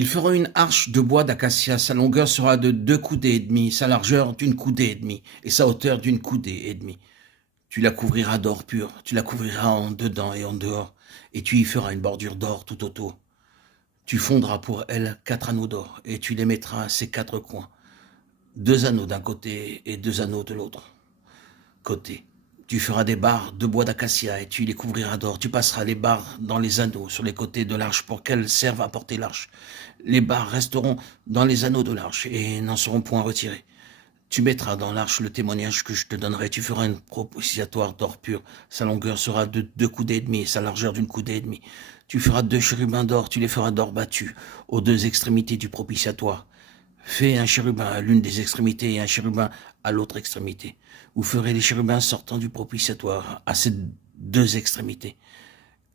Ils feront une arche de bois d'acacia, sa longueur sera de 2 coudées et demie, sa largeur d'une coudée et demie, et sa hauteur d'une coudée et demie. Tu la couvriras d'or pur, tu la couvriras en dedans et en dehors, et tu y feras une bordure d'or tout autour. Tu fondras pour elle 4 anneaux d'or, et tu les mettras à ses 4 coins, 2 anneaux d'un côté et 2 anneaux de l'autre côté. Tu feras des barres de bois d'acacia et tu les couvriras d'or. Tu passeras les barres dans les anneaux sur les côtés de l'arche pour qu'elles servent à porter l'arche. Les barres resteront dans les anneaux de l'arche et n'en seront point retirées. Tu mettras dans l'arche le témoignage que je te donnerai. Tu feras une propitiatoire d'or pur. Sa longueur sera de 2 coudées et demie et sa largeur d'une coudée et demie. Tu feras 2 chérubins d'or. Tu les feras d'or battu aux 2 extrémités du propitiatoire. Fais un chérubin à l'une des extrémités et un chérubin à l'autre extrémité. Vous ferez les chérubins sortant du propitiatoire à ces 2 extrémités.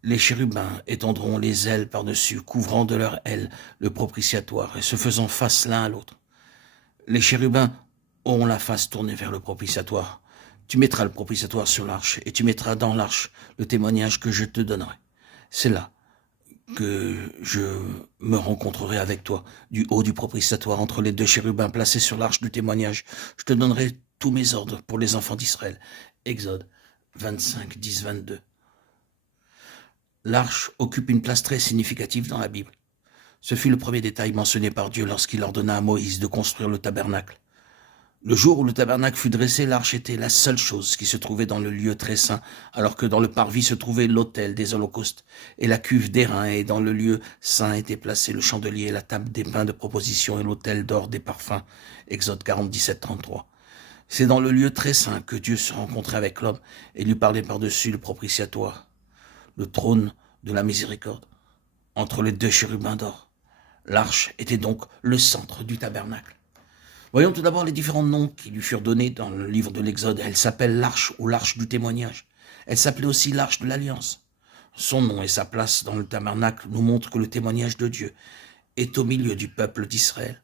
Les chérubins étendront les ailes par-dessus, couvrant de leurs ailes le propitiatoire et se faisant face l'un à l'autre. Les chérubins auront la face tournée vers le propitiatoire. Tu mettras le propitiatoire sur l'arche et tu mettras dans l'arche le témoignage que je te donnerai. C'est là que je me rencontrerai avec toi, du haut du propitiatoire, entre les 2 chérubins placés sur l'arche du témoignage. Je te donnerai tous mes ordres pour les enfants d'Israël. Exode 25, 10, 22. L'arche occupe une place très significative dans la Bible. Ce fut le premier détail mentionné par Dieu lorsqu'il ordonna à Moïse de construire le tabernacle. Le jour où le tabernacle fut dressé, l'arche était la seule chose qui se trouvait dans le lieu très saint, alors que dans le parvis se trouvait l'autel des holocaustes et la cuve d'airain, et dans le lieu saint étaient placés le chandelier, la table des pains de proposition et l'autel d'or des parfums. Exode 40, 17, 33. C'est dans le lieu très saint que Dieu se rencontrait avec l'homme et lui parlait par-dessus le propitiatoire, le trône de la miséricorde, entre les 2 chérubins d'or. L'arche était donc le centre du tabernacle. Voyons tout d'abord les différents noms qui lui furent donnés dans le livre de l'Exode. Elle s'appelle l'arche ou l'arche du témoignage. Elle s'appelait aussi l'arche de l'alliance. Son nom et sa place dans le tabernacle nous montrent que le témoignage de Dieu est au milieu du peuple d'Israël.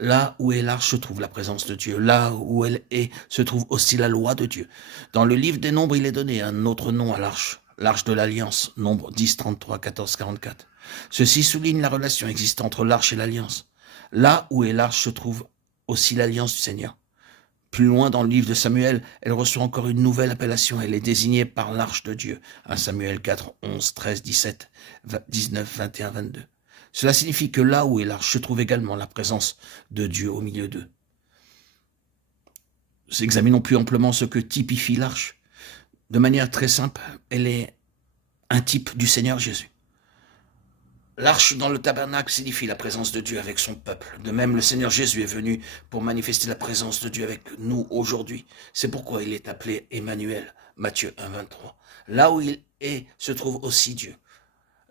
Là où est l'arche se trouve la présence de Dieu. Là où elle est se trouve aussi la loi de Dieu. Dans le livre des Nombres, il est donné un autre nom à l'arche. L'arche de l'alliance, Nombre 10, 33, 14, 44. Ceci souligne la relation existante entre l'arche et l'alliance. Là où est l'arche se trouve aussi l'alliance du Seigneur. Plus loin dans le livre de Samuel, elle reçoit encore une nouvelle appellation. Elle est désignée par l'arche de Dieu. 1 Samuel 4, 11, 13, 17, 19, 21, 22. Cela signifie que là où est l'arche se trouve également la présence de Dieu au milieu d'eux. Examinons plus amplement ce que typifie l'arche. De manière très simple, elle est un type du Seigneur Jésus. L'arche dans le tabernacle signifie la présence de Dieu avec son peuple. De même, le Seigneur Jésus est venu pour manifester la présence de Dieu avec nous aujourd'hui. C'est pourquoi il est appelé Emmanuel, Matthieu 1, 23. Là où il est, se trouve aussi Dieu.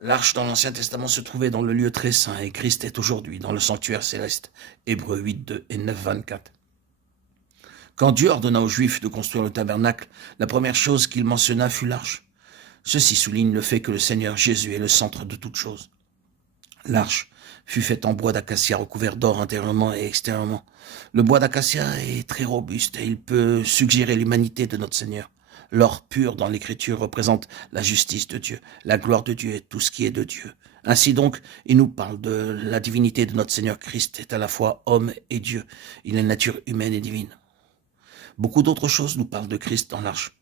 L'arche dans l'Ancien Testament se trouvait dans le lieu très saint et Christ est aujourd'hui dans le sanctuaire céleste. Hébreux 8, 2 et 9, 24. Quand Dieu ordonna aux Juifs de construire le tabernacle, la première chose qu'il mentionna fut l'arche. Ceci souligne le fait que le Seigneur Jésus est le centre de toute chose. L'arche fut faite en bois d'acacia recouvert d'or intérieurement et extérieurement. Le bois d'acacia est très robuste et il peut suggérer l'humanité de notre Seigneur. L'or pur dans l'Écriture représente la justice de Dieu, la gloire de Dieu et tout ce qui est de Dieu. Ainsi donc, il nous parle de la divinité de notre Seigneur Christ est à la fois homme et Dieu. Il est nature humaine et divine. Beaucoup d'autres choses nous parlent de Christ dans l'arche.